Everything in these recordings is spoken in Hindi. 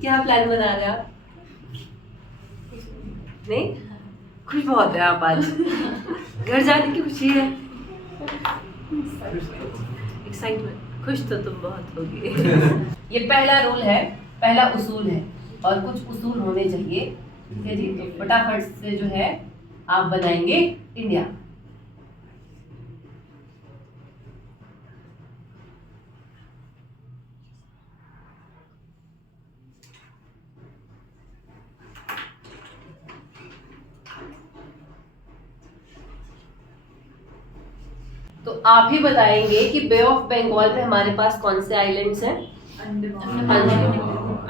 क्या प्लान बना रहे हैं आप? नहीं, खुश बहुत है आप आज। घर जाने की खुशी है, एक्साइटमेंट। खुश तो तुम बहुत होगी। ये पहला रूल है, पहला उसूल है, और कुछ उसूल होने चाहिए। ठीक है जी, तो फटाफट से जो है आप बनाएंगे इंडिया। तो आप ही बताएंगे कि बे ऑफ बंगाल में हमारे पास कौन से आइलैंड्स हैं?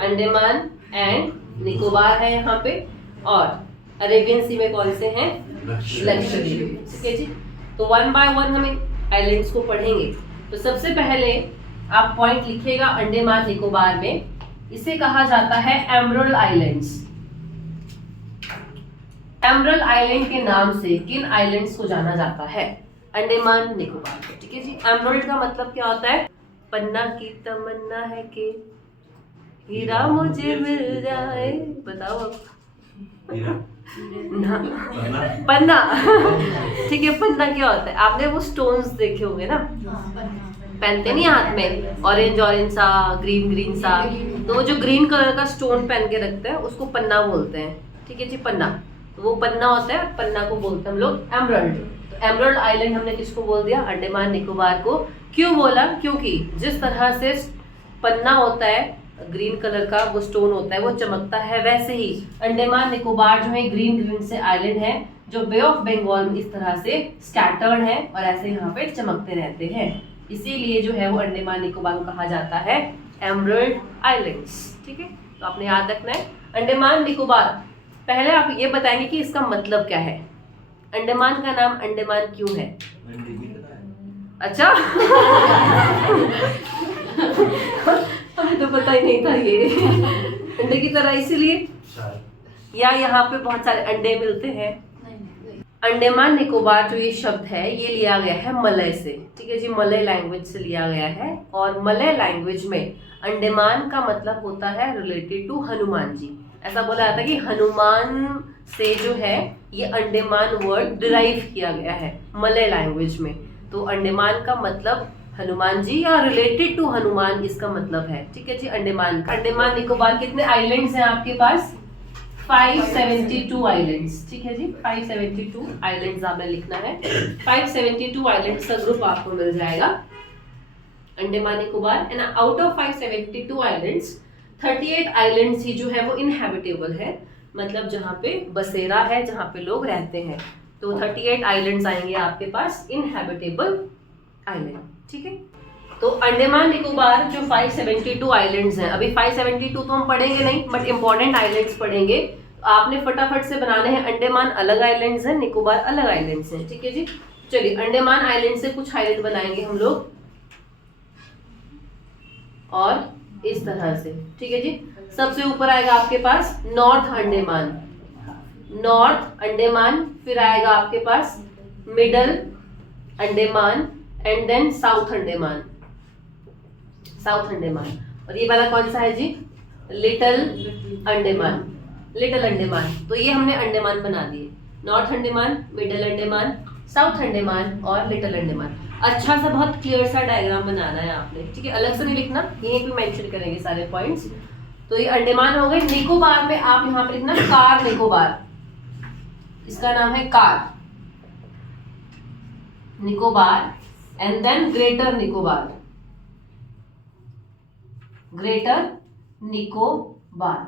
अंडमान एंड निकोबार है यहाँ पे, और अरेबियन सी में कौन से हैं? लक्षद्वीप। ठीक है जी, तो वन बाय वन हम आइलैंड्स को पढ़ेंगे। तो सबसे पहले आप पॉइंट लिखिएगा अंडमान निकोबार में, इसे कहा जाता है एमरल्ड आइलैंड्स। एमरल्ड आइलैंड के नाम से किन आइलैंड्स को जाना जाता है? अंडमान निकोबार। ठीक है जी, एमरल्ड का मतलब क्या होता है? पन्ना की तमन्ना है कि हीरा मुझे मिल जाए। बताओ अब। ना, पन्ना। ठीक है, पन्ना क्या होता है? आपने वो स्टोन्स देखे होंगे ना, पहनते नहीं हाथ में, ऑरेंज ऑरेंज सा, ग्रीन ग्रीन सा, तो वो जो ग्रीन कलर का स्टोन पहन के रखते हैं उसको पन्ना बोलते हैं। ठीक है जी, पन्ना, तो वो पन्ना होता है, पन्ना को बोलते हैं हम लोग एमरल्ड। एमरल्ड आइलैंड हमने किसको बोल दिया? अंडमान निकोबार को। क्यों बोला? क्योंकि जिस तरह से पन्ना होता है ग्रीन कलर का, वो स्टोन होता है, वो चमकता है, वैसे ही अंडमान निकोबार जो है ग्रीन ग्रीन से आइलैंड है, जो बे ऑफ बंगाल में इस तरह से स्कैटर्ड है और ऐसे यहाँ पे चमकते रहते हैं। इसीलिए जो है वो अंडमान निकोबार को कहा जाता है एमरल्ड आइलैंड्स। ठीक है, तो आपने याद रखना है अंडमान निकोबार। पहले आप ये बताएंगे कि इसका मतलब क्या है। अंडमान का नाम अंडमान क्यों है? अच्छा। हमें तो पता ही नहीं था ये। अंडे की तरह इसीलिए, या यहाँ पे बहुत सारे अंडे मिलते हैं। अंडमान निकोबार जो ये शब्द है ये लिया गया है मलय से। ठीक है जी, मलय लैंग्वेज से लिया गया है, और मलय लैंग्वेज में अंडमान का मतलब होता है रिलेटेड टू हनुमान जी। ऐसा बोला जाता है कि हनुमान से जो है ये अंडमान वर्ड डिराइव किया गया है मलय लैंग्वेज में। तो अंडमान का मतलब हनुमान जी या रिलेटेड टू हनुमान इसका मतलब है। ठीक है जी, अंडमान का। अंडमान निकोबार कितने आइलैंड्स हैं आपके पास? 572 आइलैंड्स। ठीक है जी, 572 आइलैंड्स आपने लिखना है। 572 आइलैंड्स का ग्रुप आपको मिल जाएगा Andaman Nicobar. And out of 572 islands 38 islands ही जो है वो इनहैबिटेबल है, मतलब जहाँ पे बसेरा है, जहाँ पे लोग रहते हैं। तो 38 आइलैंड्स आएंगे आपके पास इनहैबिटेबल आइलैंड। ठीक है, तो अंडमान निकोबार जो 572 आइलैंड्स हैं, अभी 572 तो हम पढ़ेंगे नहीं, बट इंपॉर्टेंट आइलैंड्स पढ़ेंगे। तो आपने फटाफट से बनाने हैं। अंडमान अलग आइलैंड्स हैं, निकोबार अलग आइलैंड्स हैं। ठीक है जी, चलिए अंडमान आइलैंड से कुछ आइलैंड बनाएंगे हम लोग, और इस तरह से। ठीक है जी, सबसे ऊपर आएगा आपके पास नॉर्थ अंडमान, नॉर्थ अंडमान, फिर आएगा आपके पास middle Andaman, and then south Andaman, south Andaman. और ये वाला कौन सा है जी? Little Andaman, little Andaman. तो ये हमने अंडमान बना दिए, north Andaman, middle Andaman, south Andaman और लिटिल अंडमान। अच्छा सा बहुत क्लियर सा डायग्राम बनाना है आपने। ठीक है, अलग से नहीं लिखना, यहीं पे मेंशन करेंगे सारे पॉइंट्स। तो ये अंडमान हो गए। निकोबार में आप यहाँ पे लिखना कार निकोबार, इसका नाम है car Nicobar, and then greater Nicobar, greater Nicobar,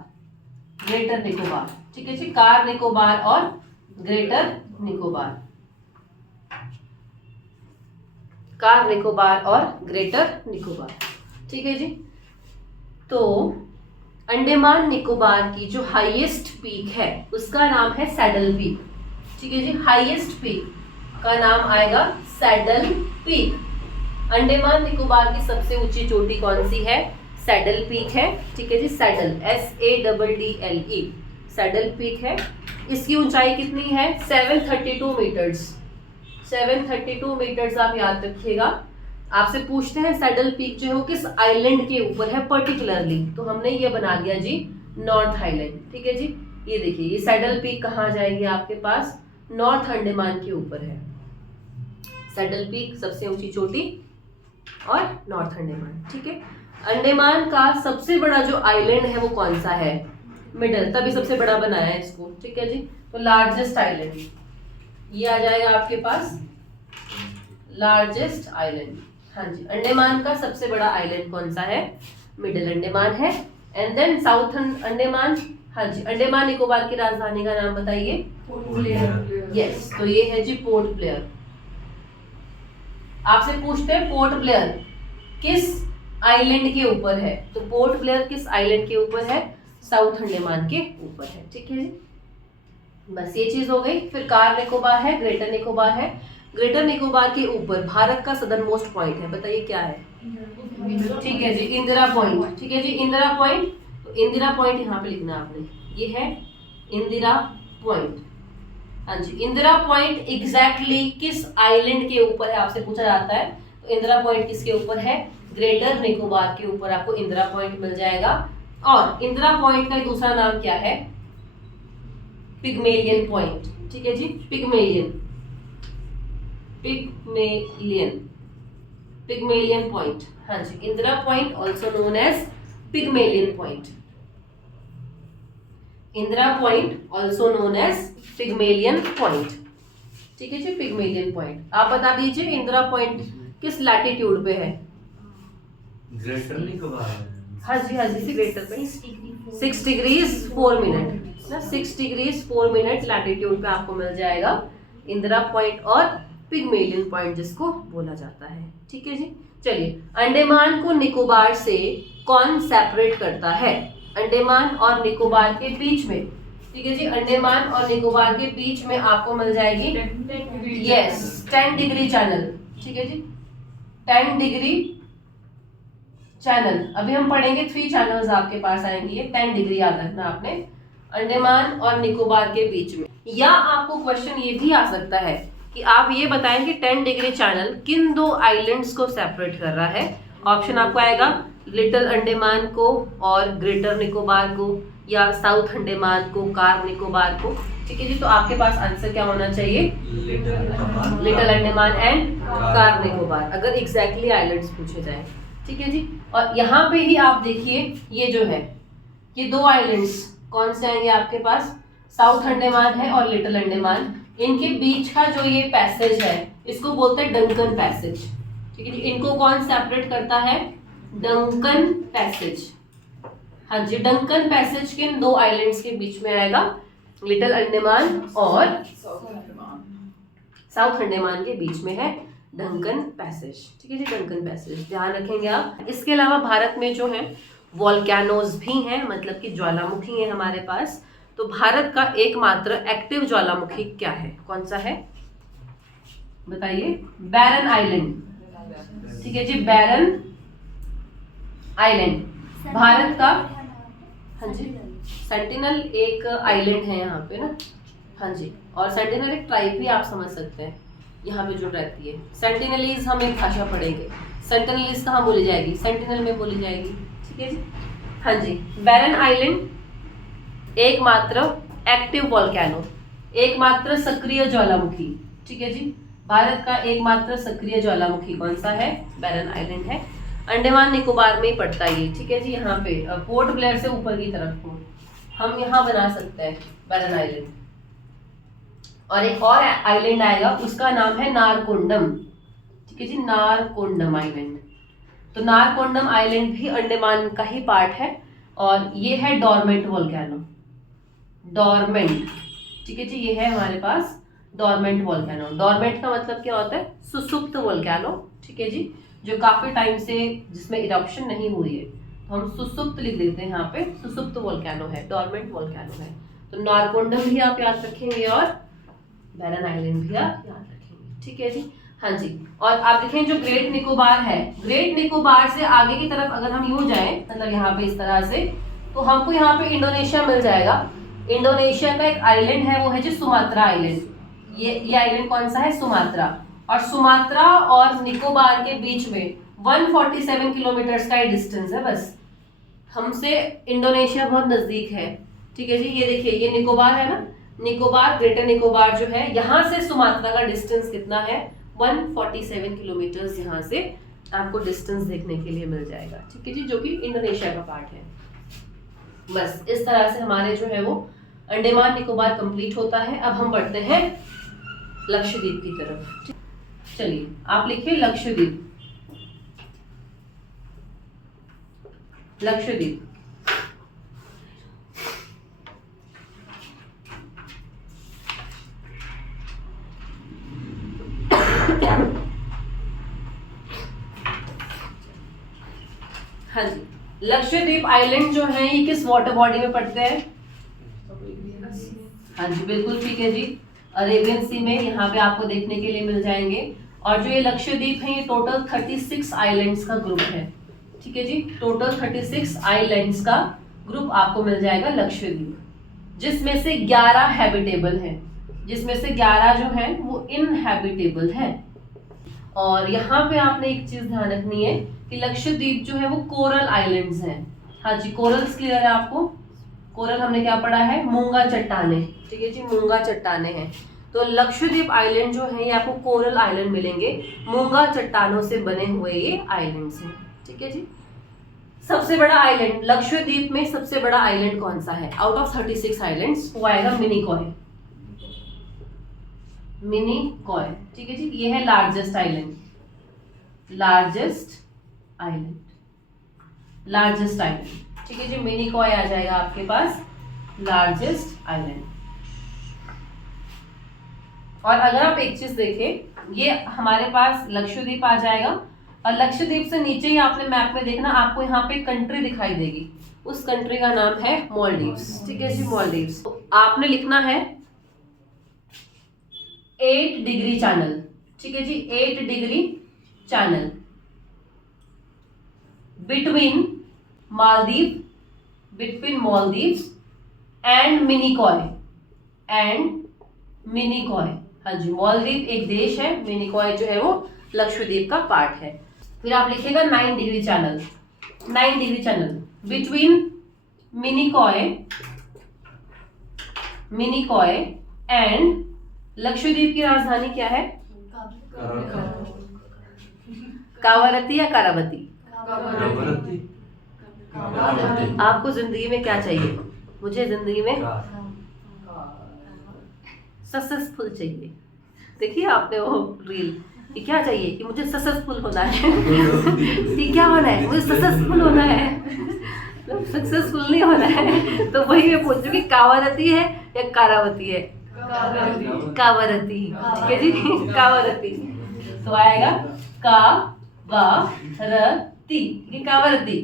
greater Nicobar. ठीक है जी, कार निकोबार और ग्रेटर निकोबार, कार निकोबार और ग्रेटर निकोबार। ठीक है जी, तो अंडमान निकोबार की जो हाईएस्ट पीक है उसका नाम है सैडल पीक। ठीक है जी, हाईएस्ट पीक का नाम आएगा सैडल पीक। अंडमान निकोबार की सबसे ऊंची चोटी कौन सी है? सैडल पीक है। ठीक है जी, सैडल, SADDLE, सैडल पीक है। इसकी ऊंचाई कितनी है? 732 मीटर्स, 732 मीटर्स आप याद रखिएगा। आपसे पूछते हैं सैडल पीक जो है वो किस आइलैंड के ऊपर है पर्टिकुलरली, तो हमने ये बना दिया जी नॉर्थ आइलैंड। ठीक है जी, ये देखिए ये सैडल पीक कहाँ जाएगी आपके पास, नॉर्थ अंडमान के ऊपर है। सैडल पीक सबसे ऊंची चोटी और नॉर्थ अंडमान। ठीक है, अंडमान का सबसे बड़ा जो आइलैंड है वो कौन सा है, मिडल, तभी सबसे बड़ा बनाया है इसको। ठीक है जी, तो लार्जेस्ट आइलैंड ये आ जाएगा आपके पास, लार्जेस्ट आइलैंड। हाँ जी, अंडमान का सबसे बड़ा आइलैंड कौन सा है, मिडिल अंडमान है। एंड देन साउथ अंडमान, हाँ जी, अंडमान निकोबार की राजधानी का नाम बताइए। यस, तो ये है जी पोर्ट ब्लेयर। आपसे पूछते हैं पोर्ट ब्लेयर किस आइलैंड के ऊपर है, तो पोर्ट ब्लेयर किस आइलैंड के ऊपर है, साउथ अंडमान के ऊपर है। ठीक है जी, बस ये चीज हो गई। फिर कार निकोबार है, ग्रेटर निकोबार है। ग्रेटर निकोबार के ऊपर भारत का सदर्न मोस्ट पॉइंट है, बताइए क्या है। ठीक है जी, इंदिरा पॉइंट। ठीक है जी, इंदिरा पॉइंट, तो इंदिरा पॉइंट यहाँ पे लिखना आपने, ये है इंदिरा पॉइंट। हाँ जी, इंदिरा पॉइंट एग्जैक्टली किस आइलैंड के ऊपर है आपसे पूछा जाता है, तो इंदिरा पॉइंट किसके ऊपर है, ग्रेटर निकोबार के ऊपर आपको इंदिरा पॉइंट मिल जाएगा। और इंदिरा पॉइंट का दूसरा नाम क्या है, पिग्मेलियन पॉइंट। ठीक है जी, पिग्मेलियन, पिग्मेलियन, पिग्मेलियन पॉइंट। हाँ जी, Indira point also known as Pygmalion point, Indira point also known as Pygmalion point. ठीक है जी, पिग्मेलियन पॉइंट। आप बता दीजिए इंदिरा पॉइंट किस लैटिट्यूड पे है, ग्रेटर निकोबार। हाँ जी, हाँ जी, ग्रेटर पे 6 डिग्रीज 4 मिनट ना, 6 डिग्रीज 4 मिनट लैटिट्यूड पे आपको मिल जाएगा इंदिरा पॉइंट और पिग्मेलियन पॉइंट जिसको बोला जाता है। ठीक है जी, चलिए अंडमान को निकोबार से कौन सेपरेट करता है, अंडमान और निकोबार के बीच में। ठीक है जी, अंडमान और निकोबार के बीच में आपको मिल जाएगी यस 10 डिग्री चैनल। ठीक है जी, 10 डिग्री चैनल। अभी हम पढ़ेंगे 3 चैनल्स आपके पास आएंगे, ये 10 डिग्री याद रखना आपने, अंडमान और निकोबार के बीच में। या आपको क्वेश्चन ये भी आ सकता है कि आप ये बताएं कि 10 डिग्री चैनल किन 2 आइलैंड्स को सेपरेट कर रहा है। ऑप्शन आपको आएगा लिटिल अंडमान को और ग्रेटर निकोबार को, या साउथ अंडमान को, कार निकोबार को। ठीक है जी, तो आपके पास आंसर क्या होना चाहिए, little Andaman and car Nicobar, अगर एग्जैक्टली आइलैंड्स पूछे जाए। ठीक है जी, और यहाँ पे ही आप देखिए ये जो है ये 2 आइलैंड्स कौन से आएंगे आपके पास, साउथ अंडमान है और लिटिल अंडमान। इनके बीच का जो ये पैसेज है इसको बोलते हैं डंकन पैसेज। ठीक है जी, इनको कौन सेपरेट करता है, डंकन पैसेज। हाँ जी, डंकन पैसेज किन 2 आइलैंड्स के बीच में आएगा, लिटिल अंडमान और साउथ अंडमान के बीच में है डंकन पैसेज। ठीक है जी, डंकन पैसेज ध्यान रखेंगे आप। इसके अलावा भारत में जो है वॉल्केनोज भी हैं, मतलब कि ज्वालामुखी है हमारे पास। तो भारत का एकमात्र एक्टिव ज्वालामुखी क्या है, कौन सा है बताइए, बैरन आइलैंड। ठीक है जी, बैरन आइलैंड भारत का, हाँ जी, सेंटिनल एक आइलैंड है यहाँ पे ना, हाँ जी, और सेंटिनल एक ट्राइब भी आप समझ सकते हैं यहाँ पे जो रहती है। सेंटिनलीज हम एक भाषा पढ़ेंगे, सेंटिनलीज कहाँ बोली जाएगी, सेंटिनल में बोली जाएगी। ठीक है जी, हाँ जी, बैरन आइलैंड एकमात्र एक्टिव वॉल्केनो, एकमात्र सक्रिय ज्वालामुखी। ठीक है जी, भारत का एकमात्र सक्रिय ज्वालामुखी कौन सा है, बैरन आइलैंड है। अंडमान निकोबार में ही पड़ता है ये। ठीक है जी, यहाँ पे पोर्ट ब्लेयर से ऊपर की तरफ को हम यहाँ बना सकते हैं बैरन आइलैंड। और एक और आइलैंड आएगा, उसका नाम है नारकोंडम। ठीक है जी, नारकोंडम आइलैंड। तो नारकोंडम आइलैंड भी अंडमान का ही पार्ट है और ये है डोरमेंट वॉल्केनो, डोरमेंट। ठीक है जी, ये है हमारे पास डोरमेंट वॉल्केनो। डोरमेंट का मतलब क्या होता है, सुसुप्त वॉल्केनो। ठीक है जी, जो काफी टाइम से जिसमें इरप्शन नहीं हुई है, तो हम सुसुप्त लिख देते हैं यहाँ पे, सुसुप्त वॉल्केनो है, डोरमेंट वॉल्केनो है। तो नारकोंडम भी आप याद रखेंगे और बैरन आइलैंड भी आप याद रखेंगे। ठीक है जी, हाँ जी। और आप देखें जो ग्रेट निकोबार है, ग्रेट निकोबार से आगे की तरफ अगर हम यूं जाएं, मतलब यहाँ पे इस तरह से, तो हमको यहाँ पे इंडोनेशिया मिल जाएगा। इंडोनेशिया का एक आइलैंड है, वो है जी सुमात्रा आइलैंड। ये आइलैंड कौन सा है, सुमात्रा। और सुमात्रा और निकोबार के बीच में 147 किलोमीटर का डिस्टेंस है बस। हमसे इंडोनेशिया बहुत नजदीक है, ठीक है जी। ये देखिए, ये निकोबार है ना, निकोबार, ग्रेटर निकोबार जो है, यहाँ से सुमात्रा का डिस्टेंस कितना है, 147 किलोमीटर यहाँ से आपको डिस्टेंस देखने के लिए मिल जाएगा, ठीक है जी, जो कि इंडोनेशिया का पार्ट है। बस इस तरह से हमारे जो है वो अंडमान निकोबार कंप्लीट होता है। अब हम बढ़ते हैं लक्षद्वीप की तरफ। चलिए आप लिखिए लक्षद्वीप। लक्षद्वीप हाँ जी, लक्षद्वीप आइलैंड जो है ये किस वाटर बॉडी में पड़ते हैं? हाँ जी बिल्कुल ठीक है जी, अरेबियन सी में यहाँ पे आपको देखने के लिए मिल जाएंगे। और जो ये लक्षद्वीप है ये टोटल 36 आइलैंड्स का ग्रुप है, ठीक है जी, टोटल 36 आइलैंड्स का ग्रुप आपको मिल जाएगा लक्षद्वीप, जिसमें से 11 हैबिटेबल हैं, जिसमें से 11 जो हैं वो इनहैबिटेबल हैं। और यहाँ पे आपने एक चीज ध्यान रखनी है कि लक्षद्वीप जो है वो कोरल आइलैंड्स हैं। हाँ जी, कोरल्स क्लियर है आपको? कोरल हमने क्या पढ़ा है? मूंगा चट्टाने, ठीक है जी, मूंगा चट्टाने हैं। तो लक्षद्वीप आइलैंड जो है ये आपको कोरल आइलैंड मिलेंगे, मूंगा चट्टानों से बने हुए ये आइलैंड्स हैं, ठीक है जी। सबसे बड़ा आइलैंड लक्षद्वीप में, सबसे बड़ा आइलैंड कौन सा है? आउट ऑफ 36 आइलैंड्स वो आएगा मिनिकॉय, मिनिकॉय, ठीक है जी। ये है largest island, largest island, largest island, ठीक है जी, मिनिकॉय आ जाएगा आपके पास, लार्जेस्ट आइलैंड। और अगर आप एक चीज देखें, ये हमारे पास लक्षद्वीप आ जाएगा, और लक्षद्वीप से नीचे ही आपने मैप में देखना, आपको यहाँ पे कंट्री दिखाई देगी, उस कंट्री का नाम है मालदीव्स, ठीक है जी, मालदीव्स। तो आपने लिखना है 8 डिग्री चैनल, ठीक है जी, 8 degree channel between Maldives, between Maldives and Minicoy, and Minicoy. हाँ जी, मालदीव एक देश है, मिनिकॉय जो है वो लक्षद्वीप का पार्ट है। फिर आप लिखिएगा 9 degree channel, 9 degree channel between Minicoy, Minicoy and Lakshadweep की राजधानी क्या है? कावारती या कारावती? आपको जिंदगी में क्या चाहिए? मुझे जिंदगी में सक्सेसफुल चाहिए। देखिए आपने वो रील, ये क्या चाहिए कि मुझे सक्सेसफुल होना है ये क्या होना है? मुझे सक्सेसफुल होना है, सक्सेसफुल नहीं होना है। तो वही मैं पूछ रही हूँ, कावारती है या कारावती है? कावारती, ठीक है जी, कावारती। तो आएगा कावारती, ये कावारती।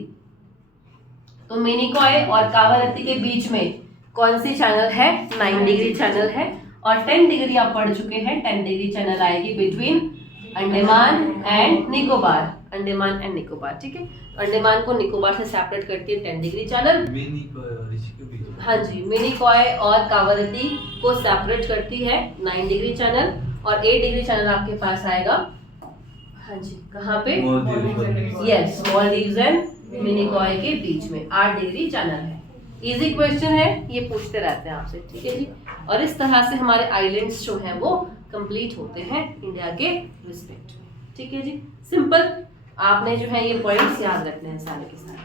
तो मिनिकॉय और कावारती के बीच में कौन सी चैनल है? 9 डिग्री चैनल है। और 10 डिग्री आप पढ़ चुके हैं, 10 डिग्री चैनल आएगी between Andaman and Nicobar, Andaman and Nicobar, ठीक है। अंडमान को निकोबार से सेपरेट करती है 10 डिग्री चैनल। हाँ जी, मिनिकॉय और कावारती को सेपरेट करती है 9 डिग्री चैनल, और 8 डिग्री चैनल आपके पास आएगा, हाँ जी, कहाँ पे? यस, मालदीव्स एंड मिनिकॉय के बीच में 8 डिग्री चैनल है। इजी क्वेश्चन है, ये पूछते रहते हैं आपसे, ठीक है जी। और इस तरह से हमारे आइलैंड्स जो हैं वो कंप्लीट होते हैं इंडिया के रिस्पेक्ट में, ठीक है जी। सिंपल, आपने जो है ये पॉइंट्स याद रखने हैं सारे के सारे।